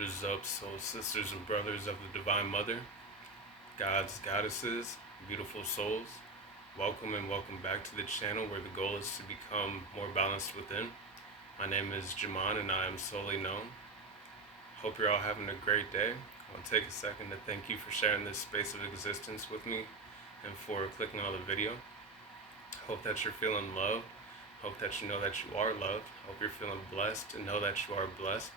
What is up, soul sisters and brothers of the Divine Mother, gods, goddesses, beautiful souls? Welcome and welcome back to the channel where the goal is to become more balanced within. My name is Jaman and I am solely known. Hope you're all having a great day. I want to take a second to thank you for sharing this space of existence with me and for clicking on the video. Hope that you're feeling love. Hope that you know that you are loved. Hope you're feeling blessed and know that you are blessed.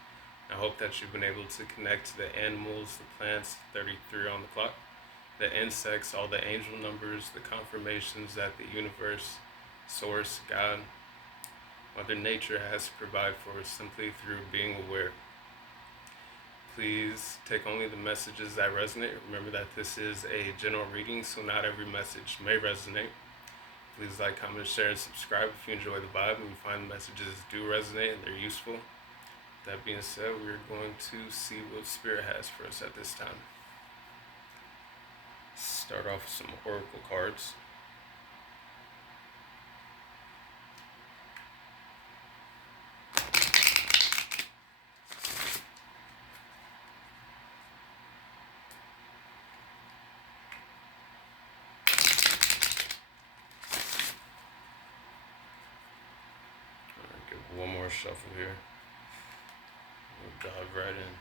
I hope that you've been able to connect to the animals, the plants, 33 on the clock, the insects, all the angel numbers, the confirmations that the universe, source, God, Mother Nature has to provide for us simply through being aware. Please take only the messages that resonate. Remember that this is a general reading, so not every message may resonate. Please like, comment, share, and subscribe if you enjoy the vibe and you find the messages do resonate and they're useful. That being said, we're going to see what Spirit has for us at this time. Start off with some oracle cards. Give one more shuffle here. We'll dive right in.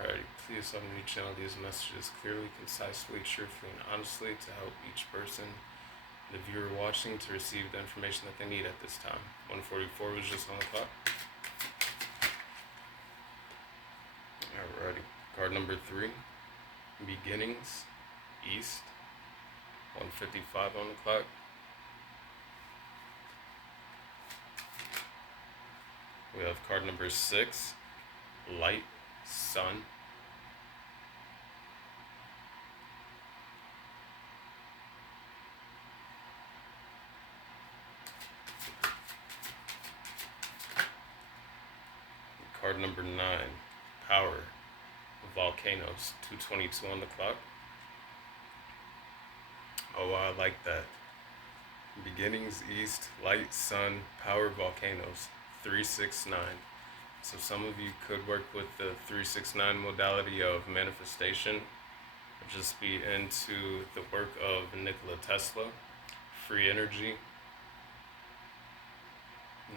Alrighty, please help me channel these messages clearly, concisely, truthfully, and honestly to help each person, the viewer watching, to receive the information that they need at this time. 144 was just on the clock. Alrighty, card number 3, beginnings, east, 155 on the clock. We have card number 6, light, sun. Card number 9, power, volcanoes, 222 on the clock. Oh, I like that. Beginnings, east, light, sun, power, volcanoes, 369. So some of you could work with the 369 modality of manifestation, or just be into the work of Nikola Tesla, free energy.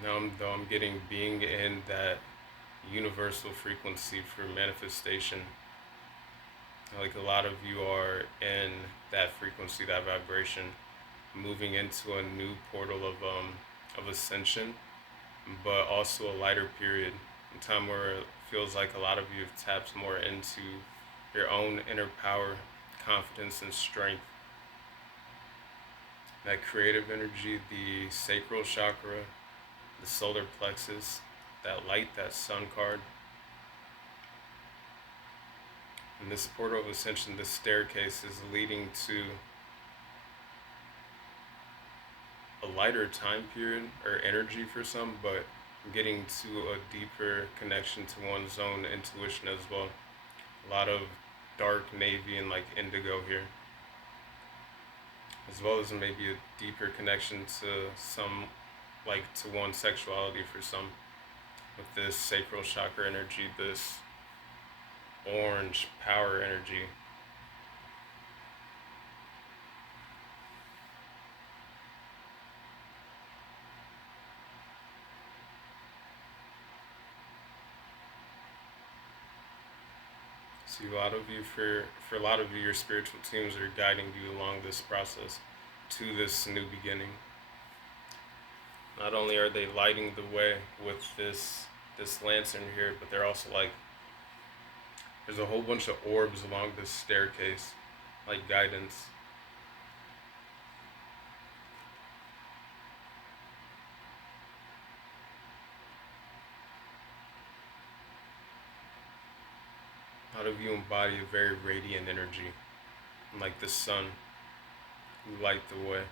Now though I'm getting being in that universal frequency for manifestation. Like a lot of you are in that frequency, that vibration, moving into a new portal of ascension, but also a lighter period, a time where it feels like a lot of you have tapped more into your own inner power, confidence, and strength. That creative energy, the sacral chakra, the solar plexus, that light, that sun card. And this portal of ascension, this staircase, is leading to a lighter time period or energy for some, but getting to a deeper connection to one's own intuition as well. A lot of dark navy and like indigo here, as well as maybe a deeper connection to some, like to one's sexuality for some, with this sacral chakra energy, this orange power energy. See, a lot of you, for a lot of you, your spiritual teams are guiding you along this process to this new beginning. Not only are they lighting the way with this lantern here, but they're also like, there's a whole bunch of orbs along this staircase, like guidance. A lot of you embody a very radiant energy, like the sun. You light the way.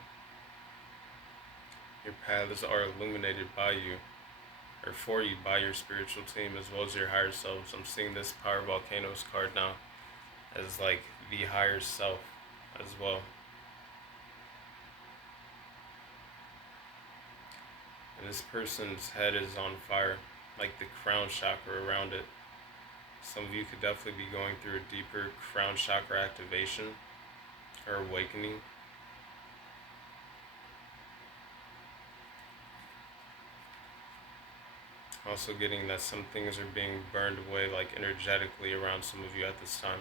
Your paths are illuminated by you, or for you by your spiritual team, as well as your higher selves. I'm seeing this Power Volcanoes card now as like the higher self as well. And this person's head is on fire, like the crown chakra around it. Some of you could definitely be going through a deeper crown chakra activation or awakening. Also getting that some things are being burned away, like energetically around some of you at this time.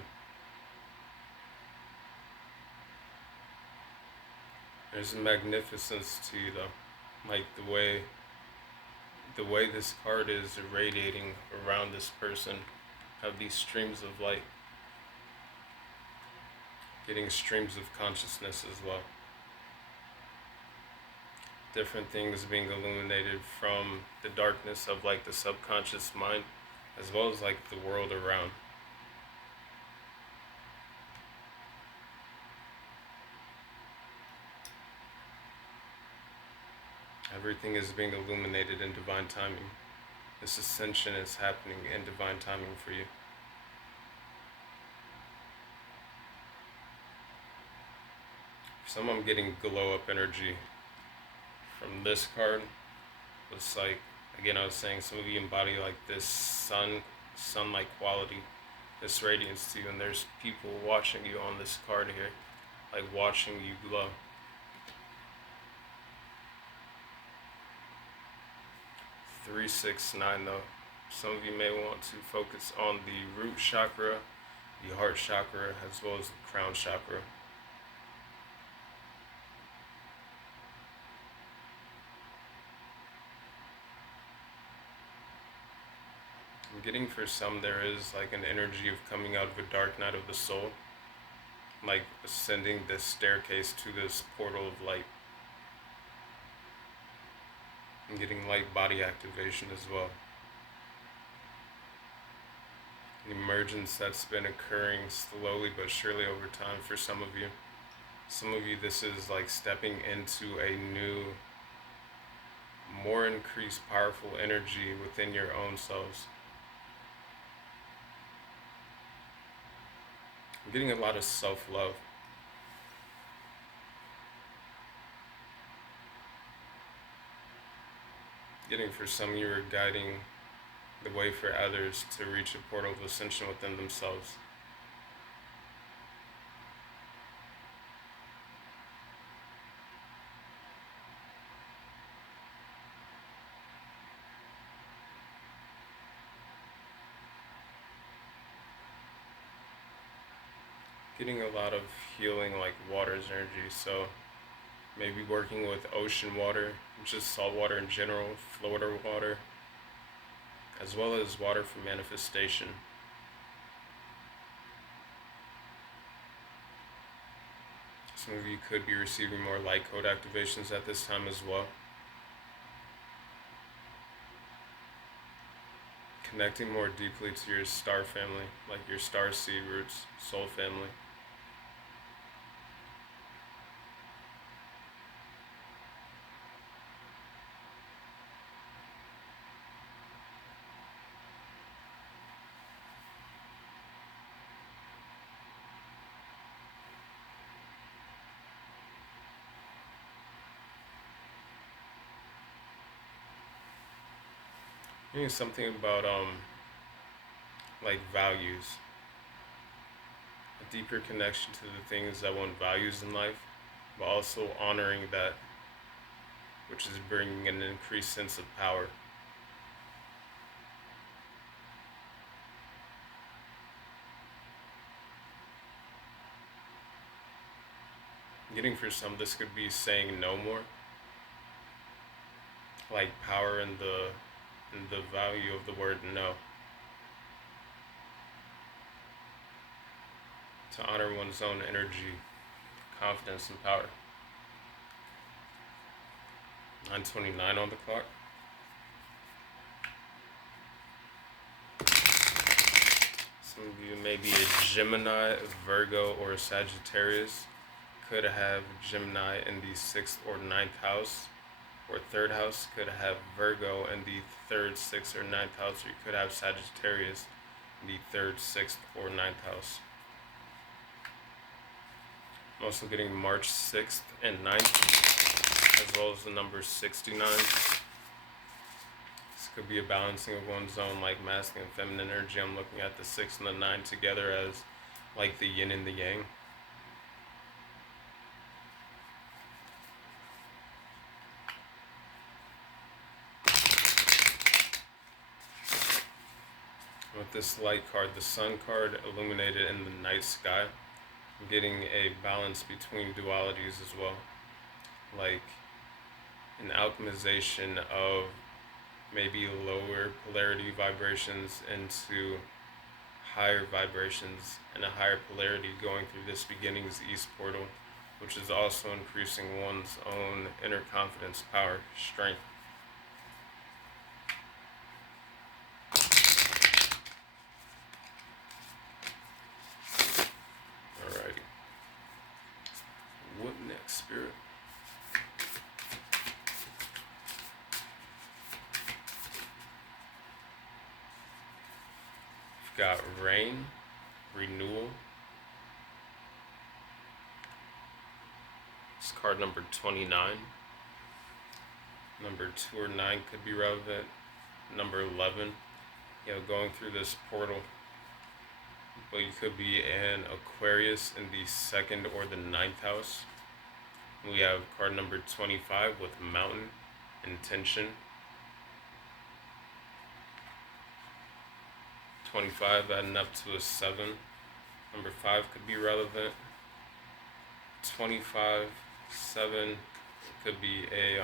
There's a magnificence to you though, like the way this card is irradiating around this person, have these streams of light, getting streams of consciousness as well. Different things being illuminated from the darkness of like the subconscious mind, as well as like the world around. Everything is being illuminated in divine timing. This ascension is happening in divine timing for you. For some, I'm getting glow up energy from this card. It's like, again, I was saying, some of you embody like this sun-like quality, this radiance to you, and there's people watching you on this card here, like watching you glow. 369 though. Some of you may want to focus on the root chakra, the heart chakra, as well as the crown chakra. I'm getting for some there is like an energy of coming out of a dark night of the soul, like ascending this staircase to this portal of light. I'm getting light body activation as well. An emergence that's been occurring slowly but surely over time for some of you. Some of you, this is like stepping into a new, more increased, powerful energy within your own selves. I'm getting a lot of self-love. Getting for some, you are guiding the way for others to reach a portal of ascension within themselves. Getting a lot of healing, like water's energy, so maybe working with ocean water, just salt water in general, Florida water, as well as water for manifestation. Some of you could be receiving more light code activations at this time as well. Connecting more deeply to your star family, like your star seed roots, soul family. I think something about like values, a deeper connection to the things that one values in life, but also honoring that which is bringing an increased sense of power. Getting for some, this could be saying no more, like power in the value of the word no. To honor one's own energy, confidence, and power. 9:29 on the clock. Some of you may be a Gemini, Virgo, or a Sagittarius. Could have Gemini in the 6th or 9th house, or 3rd house. Could have Virgo in the 3rd, 6th, or 9th house, or you could have Sagittarius in the 3rd, 6th, or 9th house. I'm also getting March 6th and 9th, as well as the number 69. This could be a balancing of one's own like masculine and feminine energy. I'm looking at the 6 and the 9 together as like the yin and the yang. With this light card, the sun card illuminated in the night sky, I'm getting a balance between dualities as well. Like an alchemization of maybe lower polarity vibrations into higher vibrations and a higher polarity going through this beginning's east portal, which is also increasing one's own inner confidence, power, strength. Alrighty. What next, Spirit? We've got rain, renewal. It's card number 29. Number 2 or 9 could be relevant. Number 11, going through this portal. But you could be an Aquarius in the 2nd or the 9th house. We have card number 25 with mountain, intention. 25 adding up to a 7. Number 5 could be relevant. 25, 7 could be a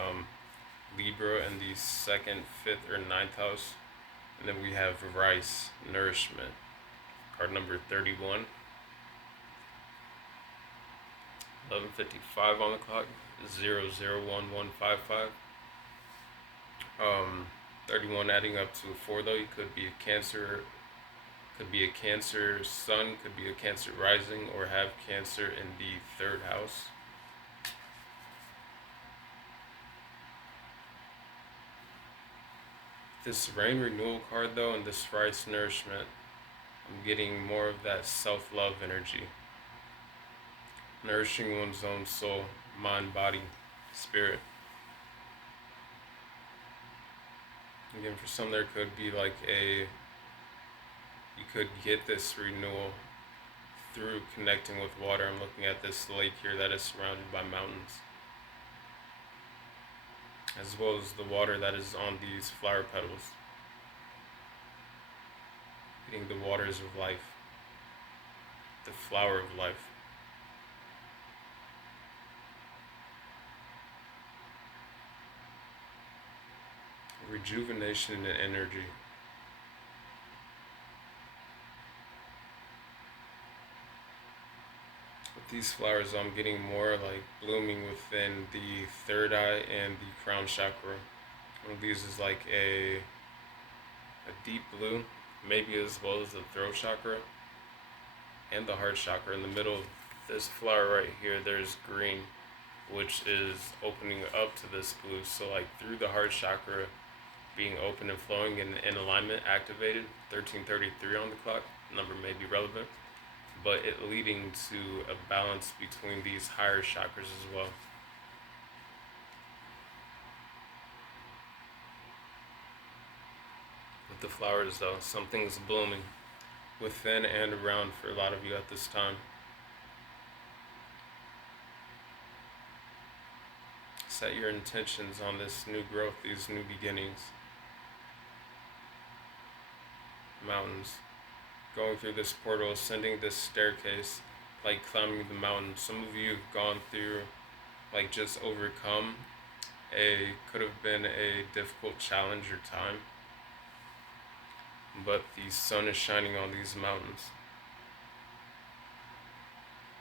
Libra in the 2nd, 5th, or 9th house. And then we have rice, nourishment. Card number 31. 11:55 on the clock. 001155. 31 adding up to a 4 though. You could be a Cancer. Could be a Cancer sun, could be a Cancer rising, or have Cancer in the 3rd house. This rain renewal card though, and this rice nourishment, I'm getting more of that self-love energy. Nourishing one's own soul, mind, body, spirit. Again, for some there could be like you could get this renewal through connecting with water. I'm looking at this lake here that is surrounded by mountains, as well as the water that is on these flower petals. Getting the waters of life, the flower of life. Rejuvenation and energy. With these flowers, I'm getting more like blooming within the 3rd eye and the crown chakra. One of these is like a deep blue, maybe as well as the throat chakra and the heart chakra. In the middle of this flower right here, there's green, which is opening up to this blue. So like through the heart chakra being open and flowing and in alignment, activated, 13:33 on the clock, number may be relevant, but it leading to a balance between these higher chakras as well. With the flowers though, something's blooming within and around for a lot of you at this time. Set your intentions on this new growth, these new beginnings. Mountains. Going through this portal, ascending this staircase, like climbing the mountain. Some of you have gone through, like just overcome could have been a difficult challenge or time. But the sun is shining on these mountains.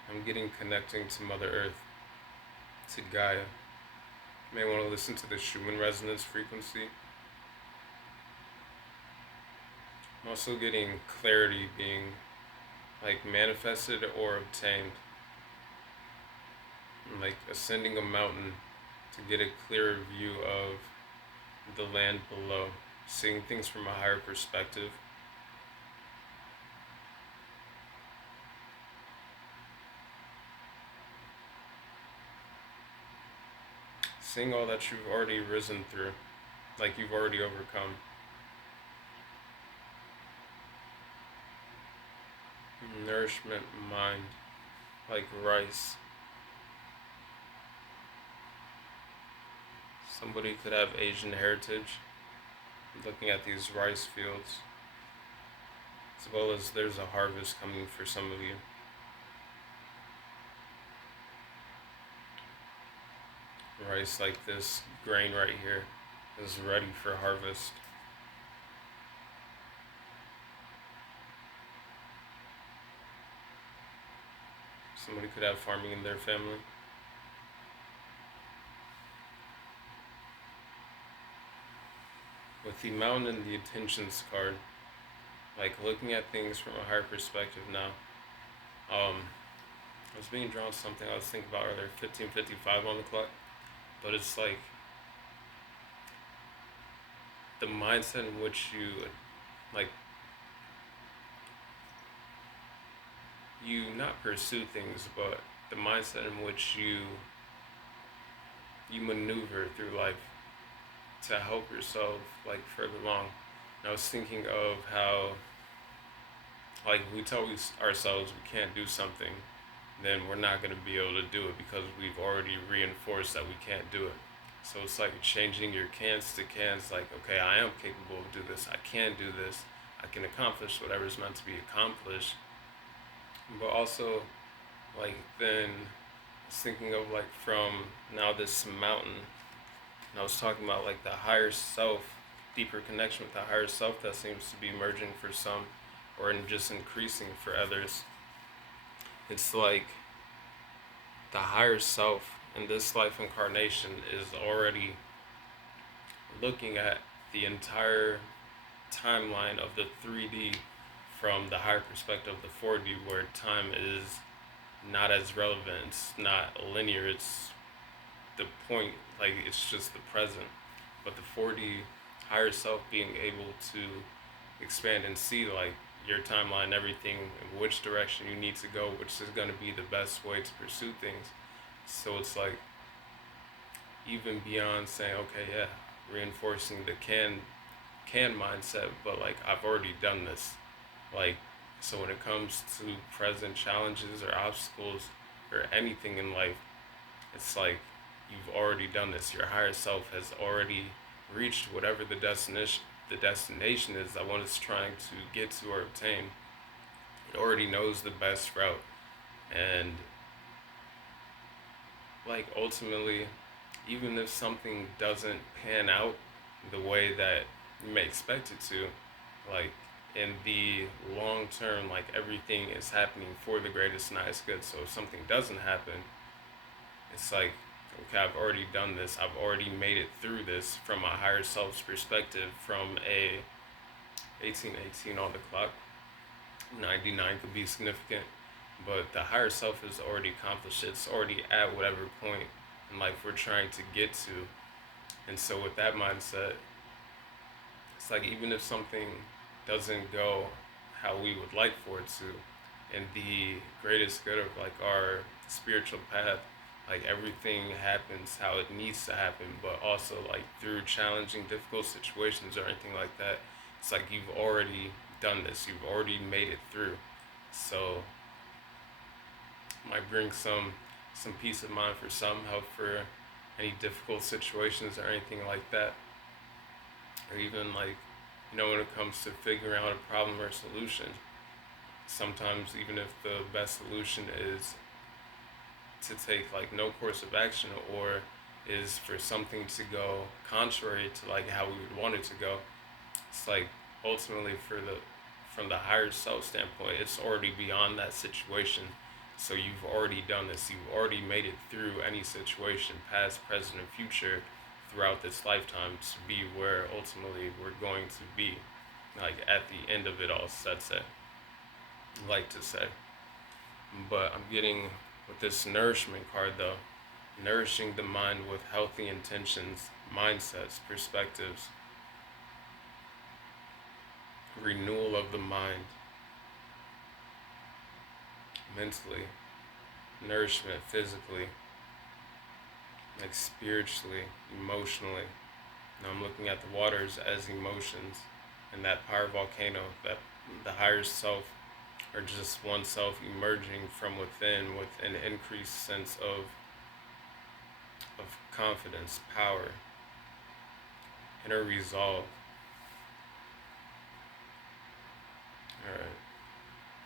I'm getting connecting to Mother Earth, to Gaia. You may want to listen to the Schumann resonance frequency. I'm also getting clarity being like manifested or obtained. I'm like ascending a mountain to get a clearer view of the land below, seeing things from a higher perspective. Seeing all that you've already risen through, like you've already overcome. Nourishment mind, like rice. Somebody could have Asian heritage, looking at these rice fields, as well as there's a harvest coming for some of you. Rice like this grain right here is ready for harvest. Somebody could have farming in their family. With the mountain and the intentions card, like looking at things from a higher perspective now. I was being drawn to something I was thinking about earlier, 15:55 on the clock, but it's like the mindset in which like you not pursue things, but the mindset in which you maneuver through life to help yourself like further along. And I was thinking of how like we tell ourselves we can't do something, then we're not going to be able to do it because we've already reinforced that we can't do it. So it's like changing your cans to cans, like, okay, I am capable of do this, I can do this, I can accomplish whatever is meant to be accomplished. But also, like, then I was thinking of like from now this mountain, and I was talking about like the higher self, deeper connection with the higher self that seems to be emerging for some, or just increasing for others. It's like the higher self in this life incarnation is already looking at the entire timeline of the 3D from the higher perspective of the 4D, where time is not as relevant, it's not linear, it's the point, like it's just the present. But the 4D higher self being able to expand and see like your timeline, everything, which direction you need to go, which is going to be the best way to pursue things. So it's like even beyond saying, okay, yeah, reinforcing the can mindset, but like I've already done this. Like, so when it comes to present challenges or obstacles or anything in life, it's like you've already done this. Your higher self has already reached whatever the destination is that one is trying to get to or obtain. It already knows the best route. And like ultimately, even if something doesn't pan out the way that you may expect it to, like in the long term, like everything is happening for the greatest and highest good. So if something doesn't happen, it's like, okay, I've already done this. I've already made it through this from a higher self's perspective, from a 1818 on the clock. 99 could be significant, but the higher self has already accomplished it. It's already at whatever point in life we're trying to get to. And so with that mindset, it's like even if something doesn't go how we would like for it to, in the greatest good of like our spiritual path, like everything happens how it needs to happen, but also like through challenging, difficult situations or anything like that, it's like you've already done this, you've already made it through. So might bring some peace of mind for some, help for any difficult situations or anything like that. Or even like, when it comes to figuring out a problem or solution, sometimes even if the best solution is to take like no course of action, or is for something to go contrary to like how we would want it to go, it's like ultimately from the higher self standpoint, it's already beyond that situation. So you've already done this, you've already made it through any situation, past, present, and future, throughout this lifetime, to be where ultimately we're going to be, like at the end of it all, so that's it, like to say. But I'm getting with this nourishment card though, nourishing the mind with healthy intentions, mindsets, perspectives, renewal of the mind, mentally, nourishment physically, like spiritually, emotionally, Now I'm looking at the waters as emotions, and that power volcano, that the higher self, or just oneself emerging from within with an increased sense of confidence, power, inner resolve. Alright.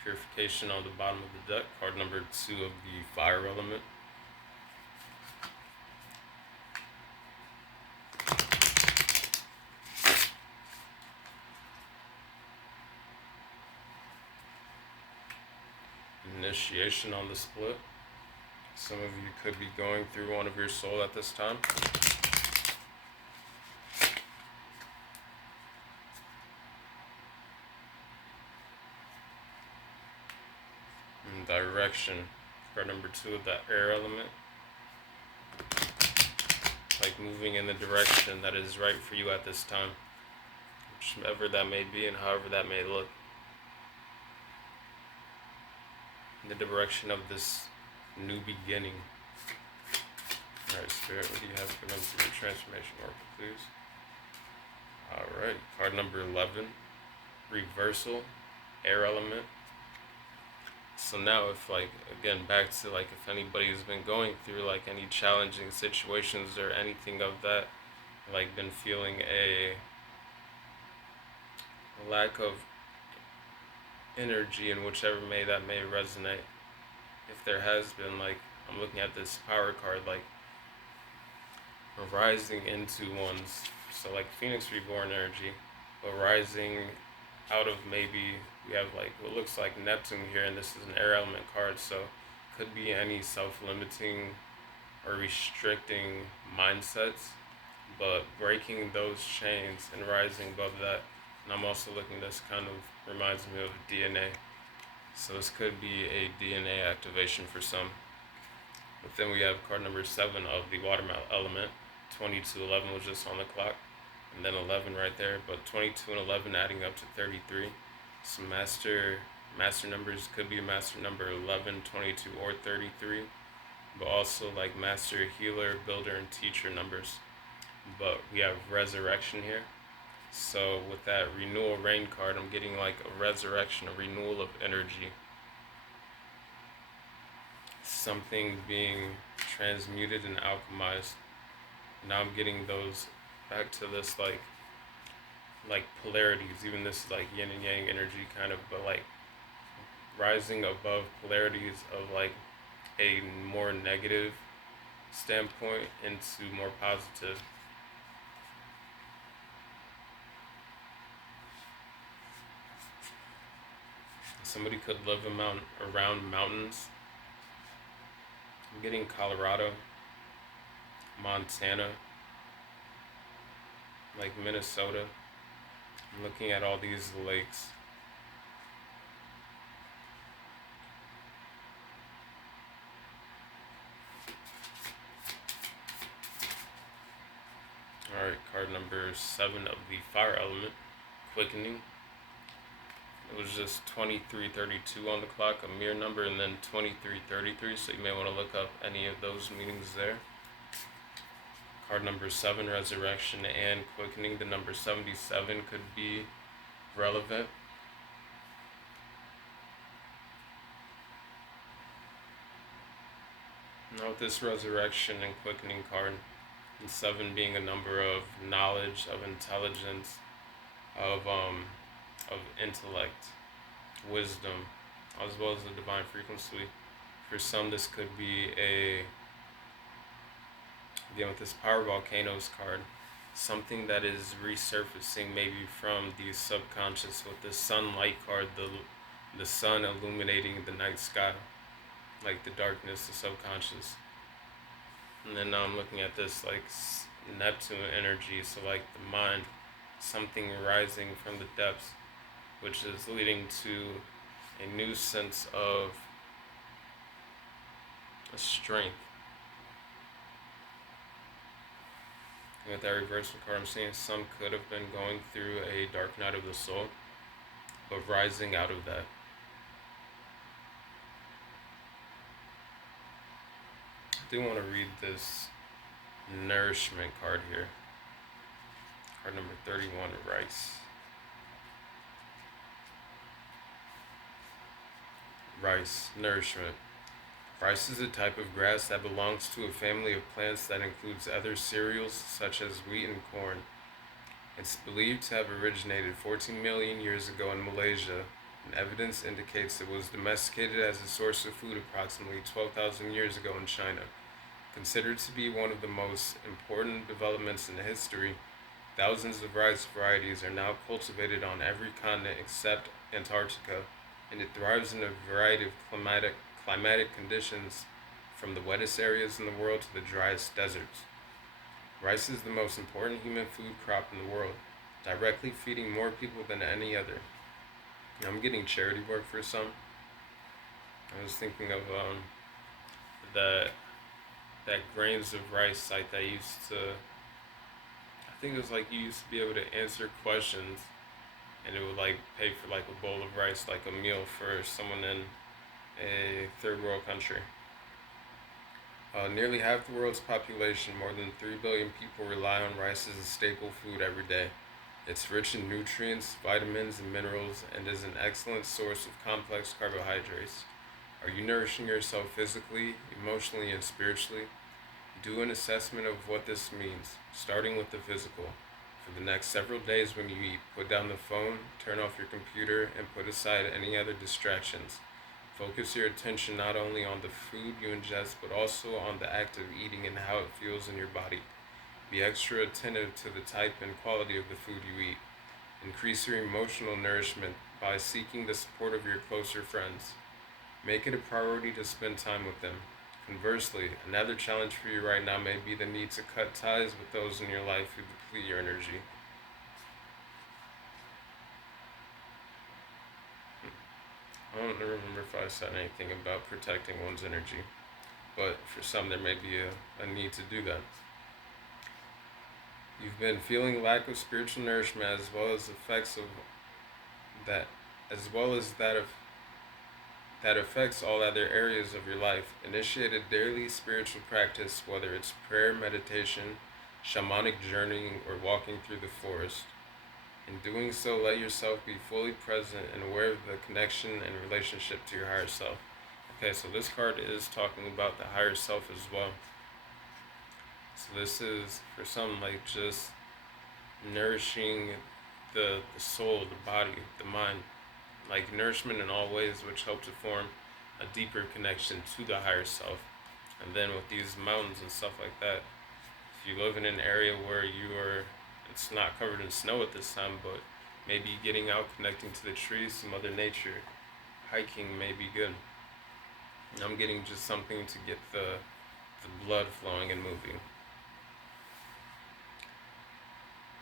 Purification on the bottom of the deck. Card number 2 of the fire element. Initiation on the split. Some of you could be going through one of your soul at this time. And direction. Card number 2 of that air element. Like moving in the direction that is right for you at this time, whichever that may be and however that may look. In the direction of this new beginning. Alright, Spirit, what do you have for them for your transformation oracle, please? Alright, card number 11, reversal, air element. So now if again, back to if anybody's been going through any challenging situations or anything of that, been feeling a lack of energy in whichever that may resonate. If there has been, I'm looking at this power card, rising into one's, so Phoenix Reborn energy, but rising out of maybe, we have what looks like Neptune here, and this is an air element card, so could be any self-limiting or restricting mindsets, but breaking those chains and rising above that. And I'm also looking, this kind of reminds me of DNA. So this could be a DNA activation for some. But then we have card number 7 of the water element. 2211 was just on the clock. And then 11 right there. But 22 and 11 adding up to 33. So master numbers could be master number 11, 22, or 33. But also master, healer, builder, and teacher numbers. But we have resurrection here. So with that renewal rain card, I'm getting a resurrection, a renewal of energy. Something being transmuted and alchemized. Now I'm getting those back to this polarities. Even this is yin and yang energy kind of, but rising above polarities of a more negative standpoint into more positive. Somebody could live around mountains. I'm getting Colorado, Montana, Minnesota. I'm looking at all these lakes. Alright, card number 7 of the fire element, quickening. It was just 2332 on the clock, a mirror number, and then 2333, so you may want to look up any of those meanings there. Card number 7, resurrection and quickening. The number 77 could be relevant. Now with this resurrection and quickening card, and 7 being a number of knowledge, of intelligence, of intellect, wisdom, as well as the divine frequency. For some, this could be again with this power volcanoes card, something that is resurfacing maybe from the subconscious with the sunlight card, the sun illuminating the night sky, the darkness, the subconscious. And then now I'm looking at this Neptune energy, so the mind, something rising from the depths, which is leading to a new sense of strength. And with that reversal card, I'm seeing some could have been going through a dark night of the soul, but rising out of that. I do want to read this nourishment card here. Card number 31, rice. Rice, nourishment. Rice is a type of grass that belongs to a family of plants that includes other cereals such as wheat and corn. It's believed to have originated 14 million years ago in Malaysia, and evidence indicates it was domesticated as a source of food approximately 12,000 years ago in China. Considered to be one of the most important developments in history, thousands of rice varieties are now cultivated on every continent except Antarctica, and it thrives in a variety of climatic conditions, from the wettest areas in the world to the driest deserts. Rice is the most important human food crop in the world, directly feeding more people than any other. I'm getting charity work for some. I was thinking of that grains of rice site that used to. I think it was like you used to be able to answer questions, and it would like pay for like a bowl of rice, like a meal for someone in a third world country. Nearly half the world's population, more than 3 billion people, rely on rice as a staple food every day. It's rich in nutrients, vitamins, and minerals, and is an excellent source of complex carbohydrates. Are you nourishing yourself physically, emotionally, and spiritually? Do an assessment of what this means, starting with the physical. For the next several days when you eat, put down the phone, turn off your computer, and put aside any other distractions. Focus your attention not only on the food you ingest, but also on the act of eating and how it feels in your body. Be extra attentive to the type and quality of the food you eat. Increase your emotional nourishment by seeking the support of your closer friends. Make it a priority to spend time with them. Conversely, another challenge for you right now may be the need to cut ties with those in your life who deplete your energy. I don't remember if I said anything about protecting one's energy, but for some there may be a need to do that. You've been feeling lack of spiritual nourishment as well as effects of that that affects all other areas of your life. Initiate a daily spiritual practice, whether it's prayer, meditation, shamanic journeying, or walking through the forest. In doing so, let yourself be fully present and aware of the connection and relationship to your higher self. Okay, so this card is talking about the higher self as well. So this is, for some, like just nourishing the soul, the body, the mind. Like nourishment in all ways, which help to form a deeper connection to the higher self. And then with these mountains and stuff like that, if you live in an area where it's not covered in snow at this time, but maybe getting out, connecting to the trees, some other nature, hiking may be good. And I'm getting just something to get the blood flowing and moving.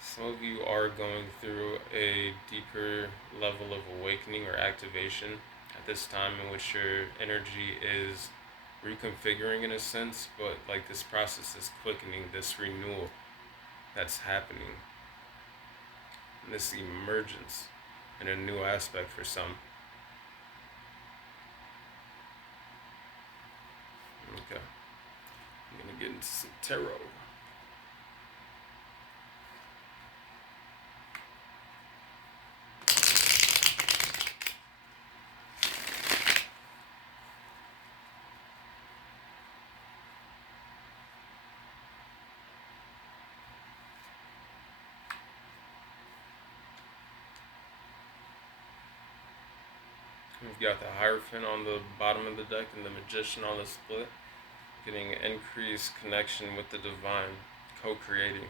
Some of you are going through a deeper level of awakening or activation at this time, in which your energy is reconfiguring in a sense, but like this process is quickening, this renewal that's happening, and this emergence in a new aspect for some. Okay, I'm gonna get into some tarot. We've got the Hierophant on the bottom of the deck and the Magician on the split, getting increased connection with the divine, co-creating.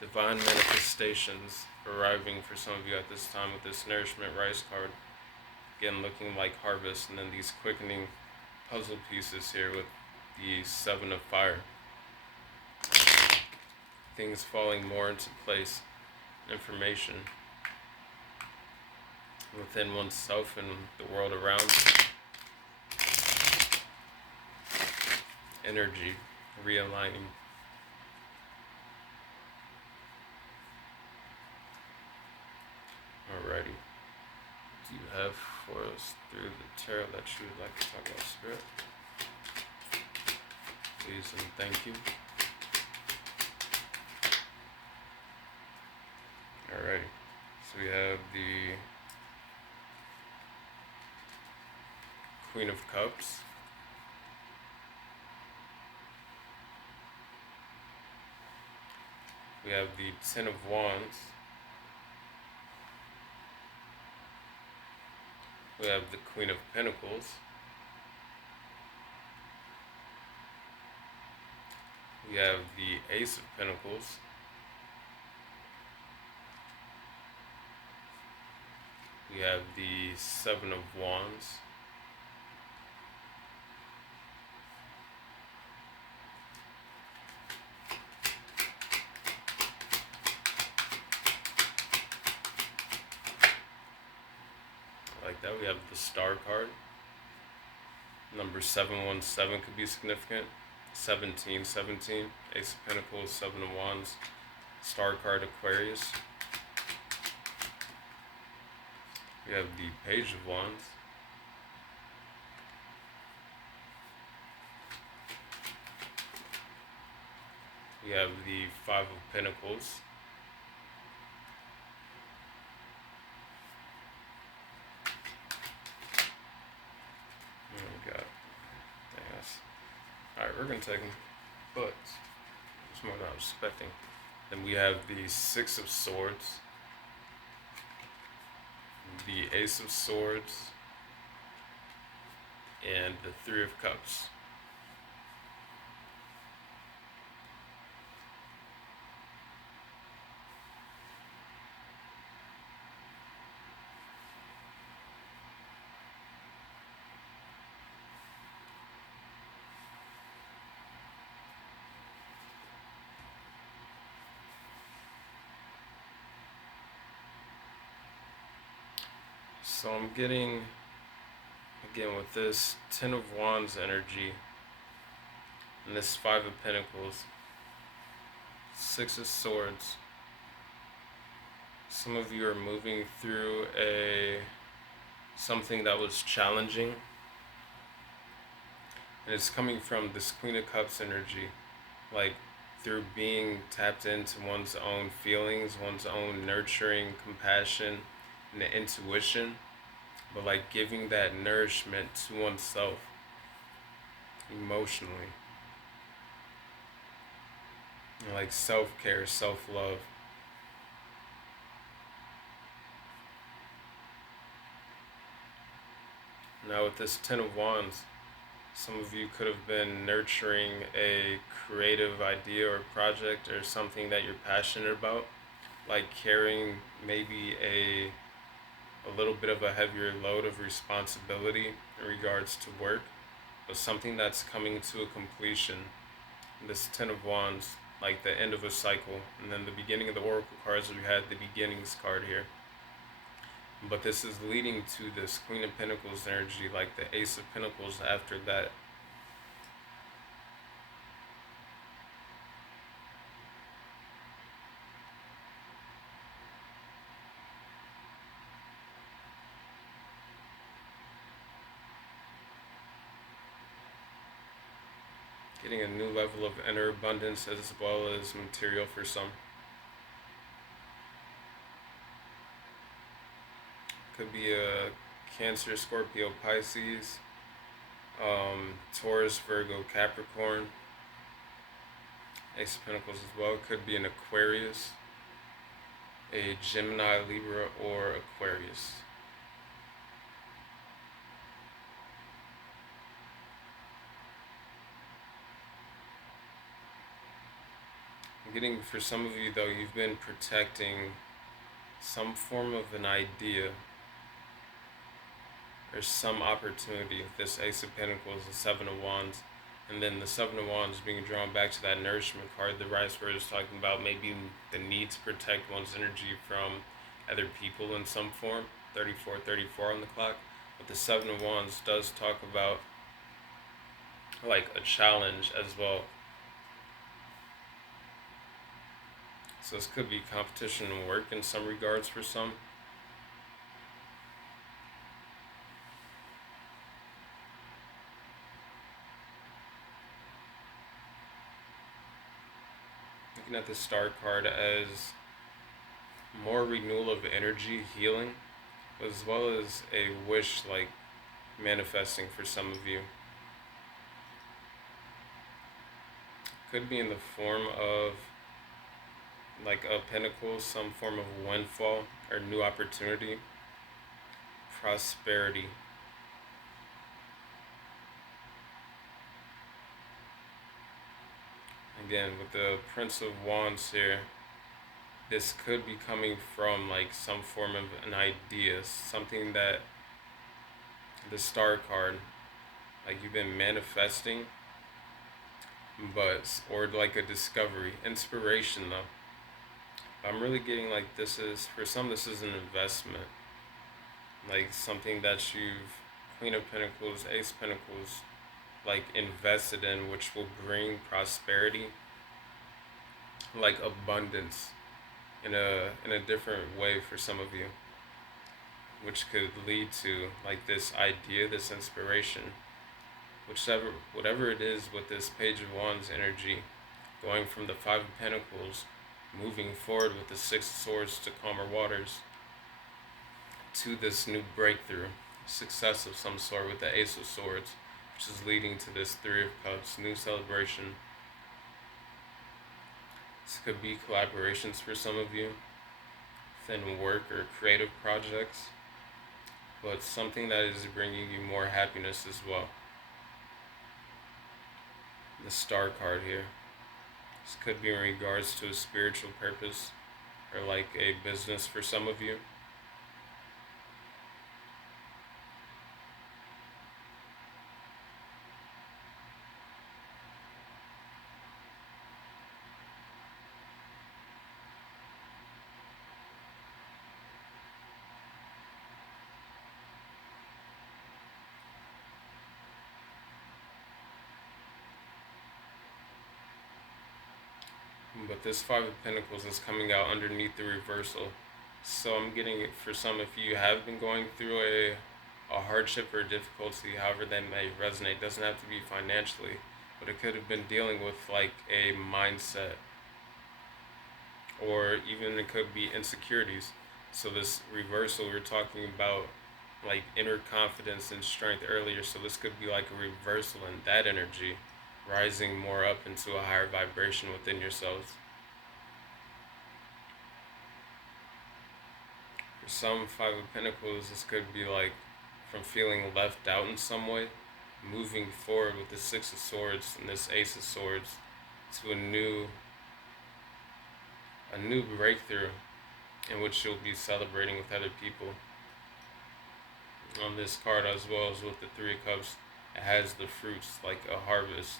Divine manifestations arriving for some of you at this time with this Nourishment Rice card. Again, looking like harvest, and then these quickening puzzle pieces here with the Seven of Fire. Things falling more into place, information within oneself and the world around. Energy realigning. Alrighty. Do you have for us through the tarot that you would like to talk about, Spirit? Please and thank you. Queen of Cups. We have the Ten of Wands. We have the Queen of Pentacles. We have the Ace of Pentacles. We have the Seven of Wands. Like that, we have the Star card. Number 717 could be significant. 1717, Ace of Pentacles, Seven of Wands, Star card, Aquarius. We have the Page of Wands. We have the Five of Pentacles. Oh my god. Yes. Alright, we're gonna take them. But it's more than I was expecting. Then we have the Six of Swords. The Ace of Swords. And the Three of Cups. So I'm getting, again, with this Ten of Wands energy, and this Five of Pentacles, Six of Swords, some of you are moving through something that was challenging, and it's coming from this Queen of Cups energy, like through being tapped into one's own feelings, one's own nurturing, compassion, and the intuition, but like giving that nourishment to oneself emotionally, and like self-care, self-love. Now with this Ten of Wands, some of you could have been nurturing a creative idea or project or something that you're passionate about, like carrying maybe a little bit of a heavier load of responsibility in regards to work, but something that's coming to a completion. This Ten of Wands, like the end of a cycle, and then the beginning of the Oracle cards, we had the beginnings card here. But this is leading to this Queen of Pentacles energy, like the Ace of Pentacles after that. Getting a new level of inner abundance as well as material for some. Could be a Cancer, Scorpio, Pisces, Taurus, Virgo, Capricorn. Ace of Pentacles as well. Could be an Aquarius, a Gemini, Libra, or Aquarius. I'm getting, for some of you though, you've been protecting some form of an idea or some opportunity. This Ace of Pentacles, the Seven of Wands, and then the Seven of Wands being drawn back to that nourishment card. The Rice Bird is talking about maybe the need to protect one's energy from other people in some form. 34 on the clock. But the Seven of Wands does talk about like a challenge as well. So this could be competition in work in some regards for some. Looking at the Star card as more renewal of energy, healing, as well as a wish, like manifesting for some of you. Could be in the form of like a pinnacle, some form of windfall or new opportunity, prosperity. Again, with the Prince of Wands here, this could be coming from like some form of an idea, something that the Star card, like you've been manifesting, but, or like a discovery, inspiration though. I'm really getting like this is, for some, this is an investment, like something that you've, Queen of Pentacles, Ace of Pentacles, like invested in, which will bring prosperity, like abundance in a different way for some of you, which could lead to like this idea, this inspiration, whichever, whatever it is with this Page of Wands energy, going from the Five of Pentacles, moving forward with the Six of Swords to calmer waters, to this new breakthrough, success of some sort with the Ace of Swords, which is leading to this Three of Cups, new celebration. This could be collaborations for some of you, within work or creative projects, but something that is bringing you more happiness as well. The Star card here. This could be in regards to a spiritual purpose or like a business for some of you. But this Five of Pentacles is coming out underneath the reversal. So I'm getting it for some, if you have been going through a hardship or difficulty, however that may resonate, doesn't have to be financially, but it could have been dealing with like a mindset, or even it could be insecurities. So this reversal, we were talking about like inner confidence and strength earlier, so this could be like a reversal in that energy, rising more up into a higher vibration within yourselves. For some, Five of Pentacles, this could be like from feeling left out in some way, moving forward with the Six of Swords and this Ace of Swords to a new breakthrough in which you'll be celebrating with other people. On this card, as well as with the Three of Cups, it has the fruits, like a harvest,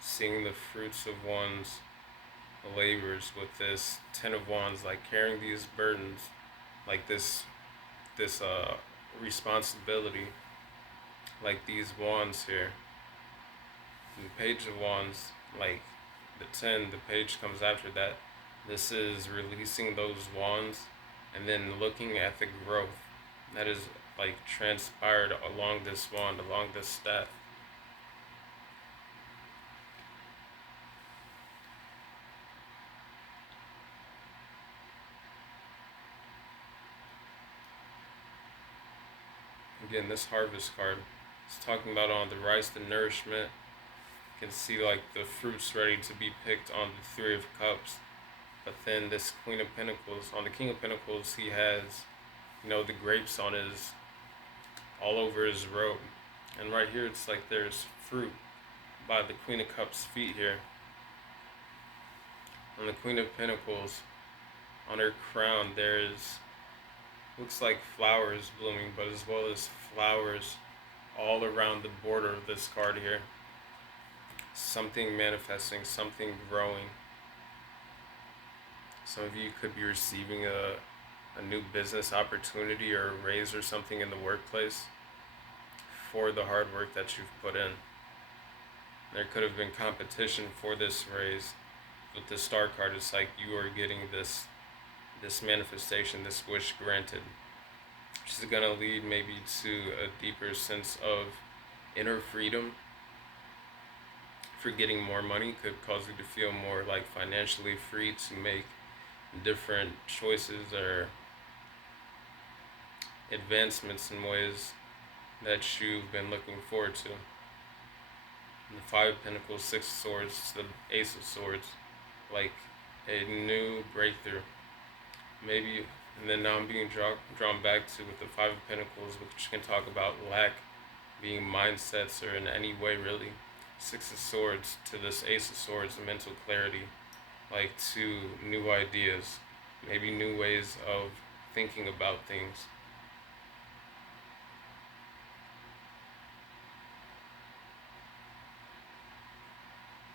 seeing the fruits of one's labors. With this Ten of Wands, like carrying these burdens, like this responsibility, like these wands here. And the Page of Wands, like the 10, the page comes after that. This is releasing those wands and then looking at the growth that is like transpired along this wand, along this staff. Again, this Harvest card is talking about on the rise to nourishment. You can see like the fruits ready to be picked on the Three of Cups. But then this Queen of Pentacles, on the King of Pentacles, he has, you know, the grapes on his, all over his robe. And right here, it's like there's fruit by the Queen of Cups' feet here. On the Queen of Pentacles, on her crown, there's, looks like flowers blooming, but as well as flowers all around the border of this card here. Something manifesting, something growing. Some of you could be receiving a new business opportunity or a raise or something in the workplace for the hard work that you've put in. There could have been competition for this raise. With the Star card, it's like you are getting this manifestation, this wish granted, which is going to lead maybe to a deeper sense of inner freedom. For getting more money could cause you to feel more like financially free to make different choices or advancements in ways that you've been looking forward to. And the Five of Pentacles, Six of Swords, the Ace of Swords, like a new breakthrough. Maybe, and then now I'm being drawn back to with the Five of Pentacles, which can talk about lack being mindsets or in any way really. Six of Swords to this Ace of Swords, mental clarity, like to new ideas, maybe new ways of thinking about things.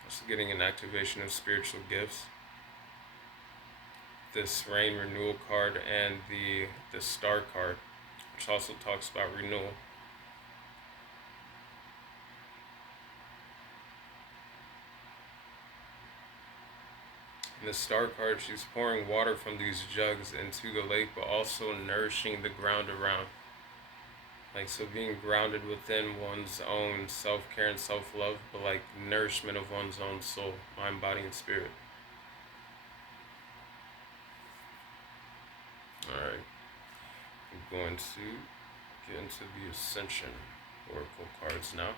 Also getting an activation of spiritual gifts. This Rain Renewal card and the Star card, which also talks about renewal. In the Star card, she's pouring water from these jugs into the lake, but also nourishing the ground around. Like, so being grounded within one's own self-care and self-love, but like nourishment of one's own soul, mind, body, and spirit. Alright, I'm going to get into the Ascension Oracle cards now.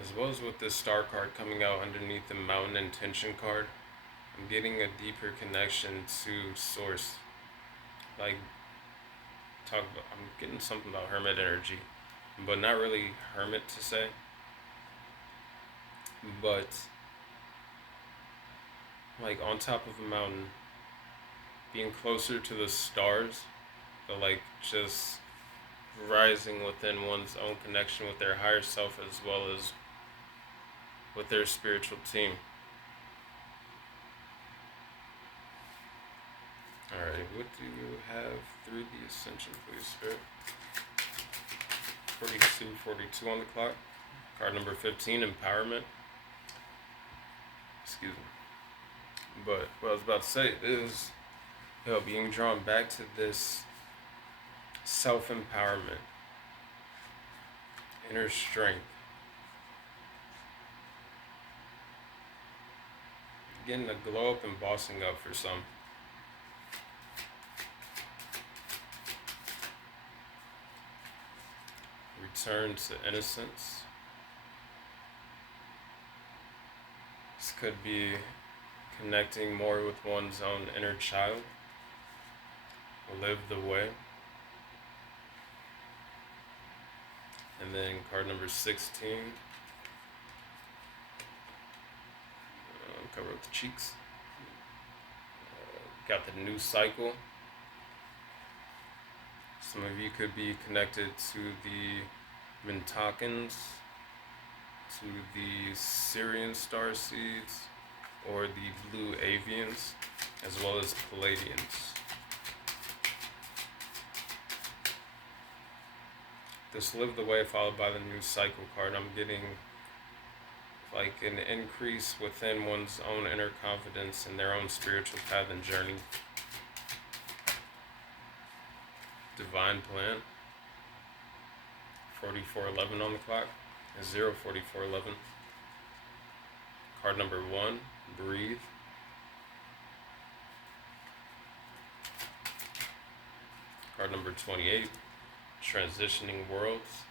As well as with this Star card coming out underneath the Mountain Intention card, I'm getting a deeper connection to Source. Like, I'm getting something about Hermit energy, but not really Hermit to say, but like on top of a mountain, being closer to the stars, but like just rising within one's own connection with their higher self as well as with their spiritual team. Alright, what do you have through the Ascension, please, Spirit? 42 on the clock. Card number 15, Empowerment. Excuse me. But what I was about to say is, being drawn back to this self-empowerment, inner strength, getting a glow up and bossing up for some. Return to innocence. This could be connecting more with one's own inner child. Live the way. And then card number 16. Cover up the cheeks. Got the new cycle. Some of you could be connected to the Mintakans, to the Syrian star seeds, or the blue avians, as well as Palladians. This Live the Way followed by the new cycle card, I'm getting like an increase within one's own inner confidence and their own spiritual path and journey. Divine Plan. 4411 on the clock. 04411. Card number 1, Breathe. Card number 28, Transitioning Worlds.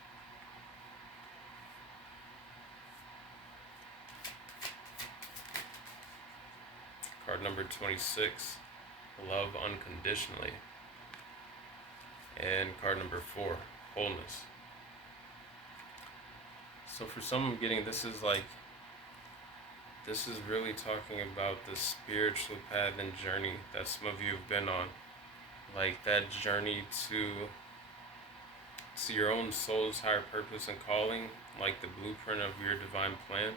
Card number 26, Love Unconditionally. And card number 4, Wholeness. So for some I'm getting, this is really talking about the spiritual path and journey that some of you have been on. Like that journey to your own soul's higher purpose and calling, like the blueprint of your divine plan,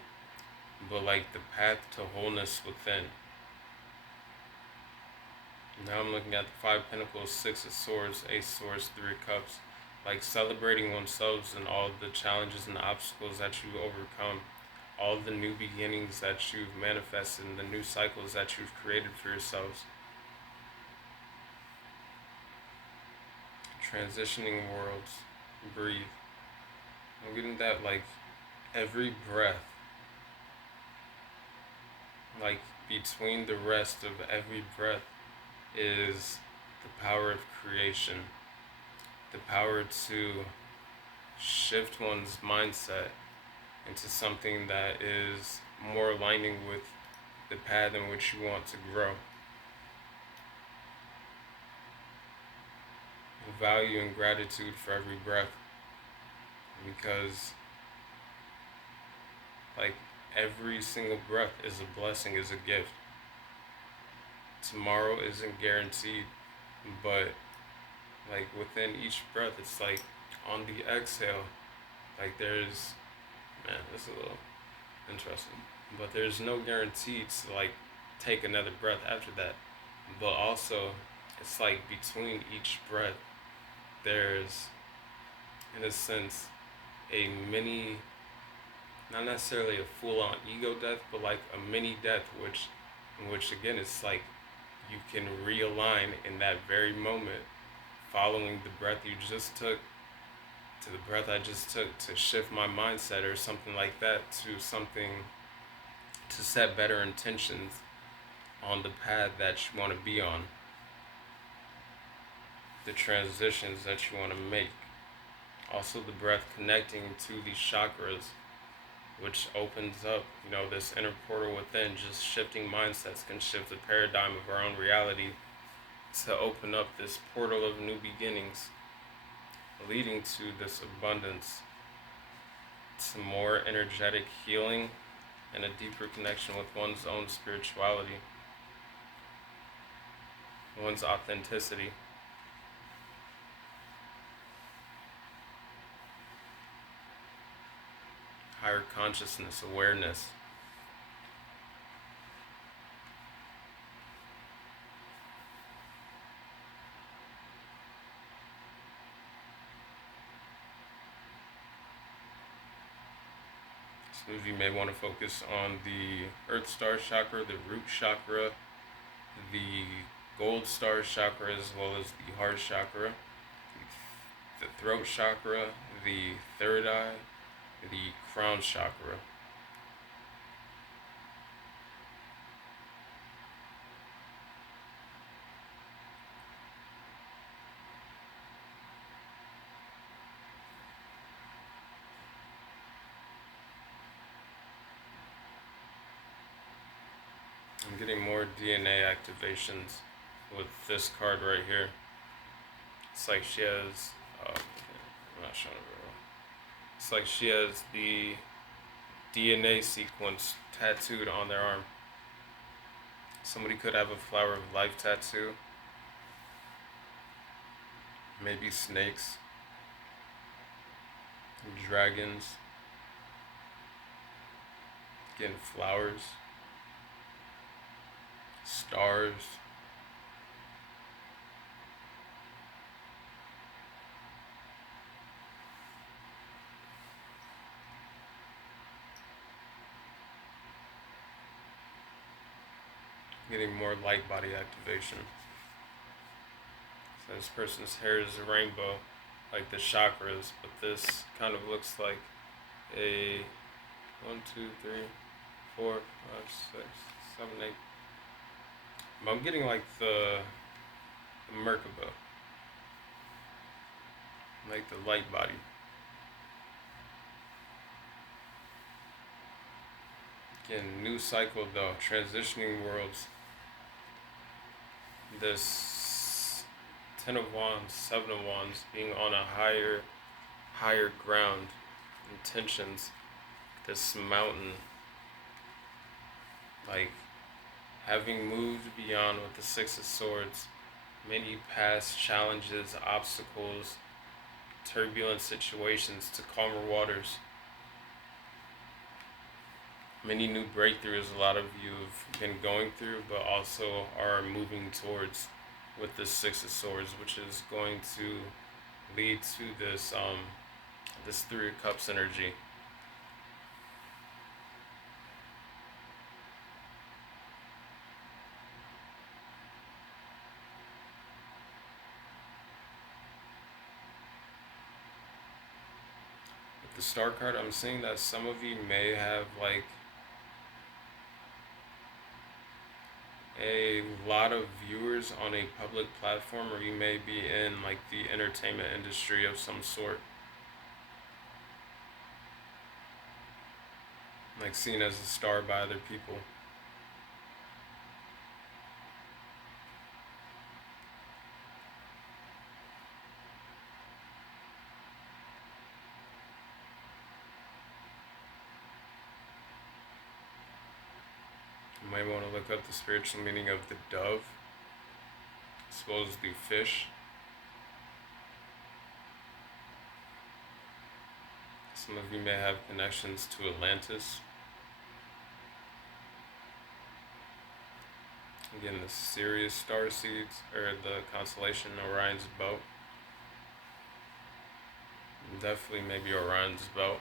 but like the path to wholeness within. Now I'm looking at the Five Pentacles, Six of Swords, Ace of Swords, Three of Cups. Like celebrating oneself and all the challenges and obstacles that you overcome, all the new beginnings that you've manifested, and the new cycles that you've created for yourselves. Transitioning worlds. Breathe. I'm getting that like every breath, like between the rest of every breath is the power of creation, the power to shift one's mindset into something that is more aligning with the path in which you want to grow. Value and gratitude for every breath, because like every single breath is a blessing, is a gift. Tomorrow isn't guaranteed, but like within each breath, it's like on the exhale, like there's, man, this is a little interesting, but there's no guarantee to like take another breath after that. But also, it's like between each breath, there's, in a sense, a mini, not necessarily a full-on ego death, but like a mini death, in which again, it's like you can realign in that very moment, following the breath you just took to the breath I just took to shift my mindset or something like that to something, to set better intentions on the path that you want to be on, the transitions that you want to make. Also the breath connecting to these chakras, which opens up, this inner portal within. Just shifting mindsets can shift the paradigm of our own reality to open up this portal of new beginnings, leading to this abundance, to more energetic healing and a deeper connection with one's own spirituality, one's authenticity. Higher consciousness, awareness. So you may want to focus on the Earth Star Chakra, the Root Chakra, the Gold Star Chakra, as well as the Heart Chakra, the Throat Chakra, the Third Eye, the Crown Chakra. I'm getting more DNA activations with this card right here. It's like she has, I'm not showing it very well. It's like she has the DNA sequence tattooed on their arm. Somebody could have a flower of life tattoo. Maybe snakes, dragons, again, flowers, stars. Getting more light body activation. So this person's hair is a rainbow, like the chakras, but this kind of looks like a 1, 2, 3, 4, 5, 6, 7, 8. I'm getting like the Merkaba, like the light body. Again, new cycle though, transitioning worlds. This Ten of Wands, Seven of Wands, being on a higher ground, intentions, this mountain, like having moved beyond with the Six of Swords, many past challenges, obstacles, turbulent situations to calmer waters. Many new breakthroughs a lot of you have been going through, but also are moving towards. with the Six of Swords, which is going to lead to this Three of Cups energy. With the Star card, I'm seeing that some of you may have like a lot of viewers on a public platform, or you may be in like the entertainment industry of some sort, like seen as a star by other people. You might want to look up the spiritual meaning of the dove, supposedly fish. Some of you may have connections to Atlantis. Again, the Sirius star seeds, or the constellation Orion's Belt. Definitely maybe Orion's Belt,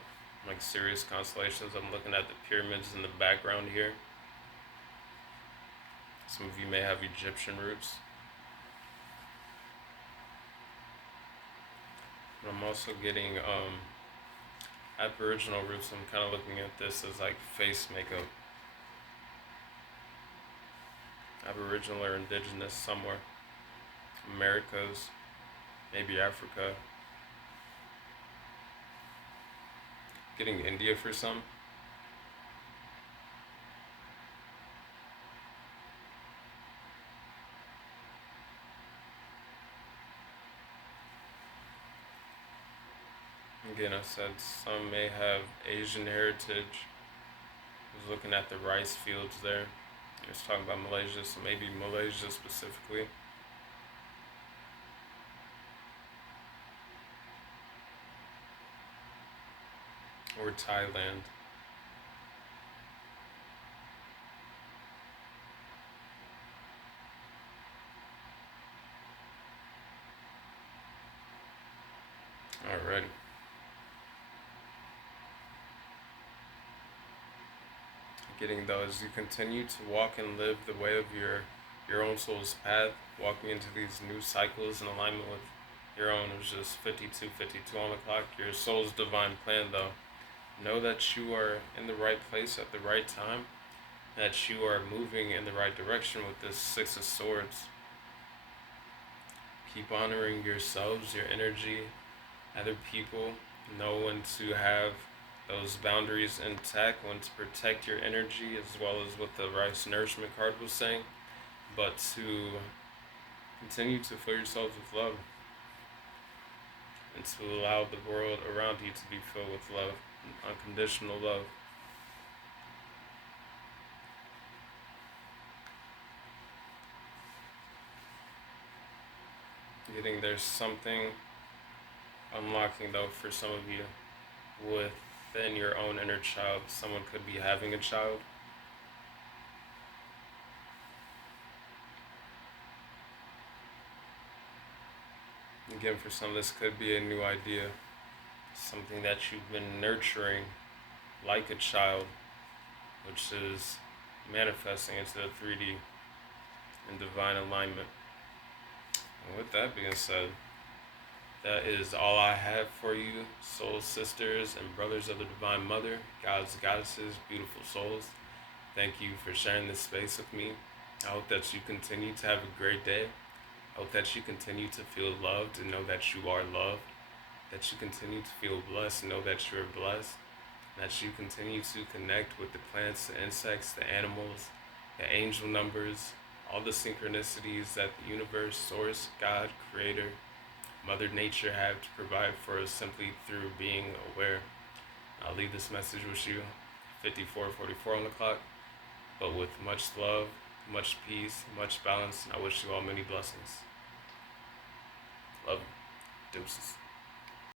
like Sirius constellations. I'm looking at the pyramids in the background here. Some of you may have Egyptian roots. But I'm also getting Aboriginal roots. I'm kind of looking at this as like face makeup. Aboriginal or indigenous somewhere. Americas, maybe Africa. Getting India for some. Again, I said some may have Asian heritage. I was looking at the rice fields there. I was talking about Malaysia, so maybe Malaysia specifically. Or Thailand. Alrighty. Getting those, you continue to walk and live the way of your own soul's path, walking into these new cycles in alignment with your own. It was just 52 on the clock. Your soul's divine plan, though. Know that you are in the right place at the right time, that you are moving in the right direction with this Six of Swords. Keep honoring yourselves, your energy, other people. Know when to have those boundaries intact, when to protect your energy, as well as what the Rice Nourishment card was saying, but to continue to fill yourselves with love and to allow the world around you to be filled with love, unconditional love. Getting there's something unlocking though for some of you within your own inner child. Someone could be having a child. Again, for some, this could be a new idea, something that you've been nurturing like a child, which is manifesting into the 3D in divine alignment. And with that being said, that is all I have for you, soul sisters and brothers of the Divine Mother, gods, goddesses, beautiful souls. Thank you for sharing this space with me. I hope that you continue to have a great day. I hope that you continue to feel loved and know that you are loved. That you continue to feel blessed and know that you're blessed. That you continue to connect with the plants, the insects, the animals, the angel numbers, all the synchronicities that the universe, source, God, creator, Mother Nature have to provide for us simply through being aware. I'll leave this message with you, 54:44 on the clock, but with much love, much peace, much balance, and I wish you all many blessings. Love. Deuces.